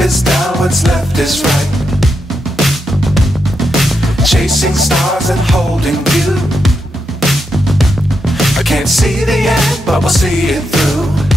is down, what's left is right. Chasing stars and holding you. I can't see the end, but we'll see it through.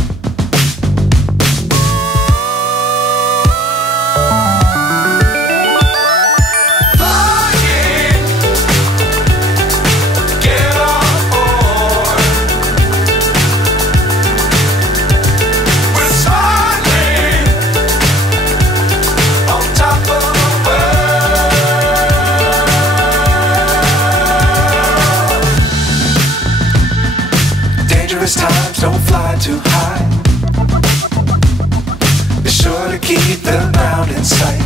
Times don't fly too high. Be sure to keep the ground in sight.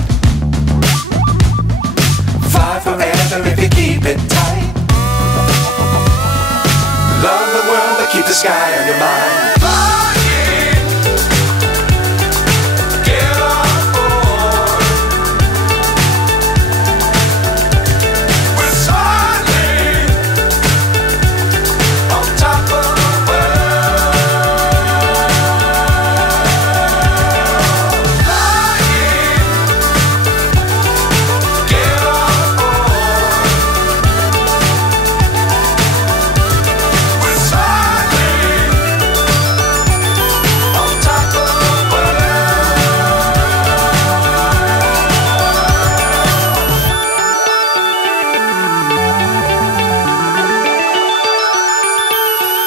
Fly forever if you keep it tight. Love the world but keep the sky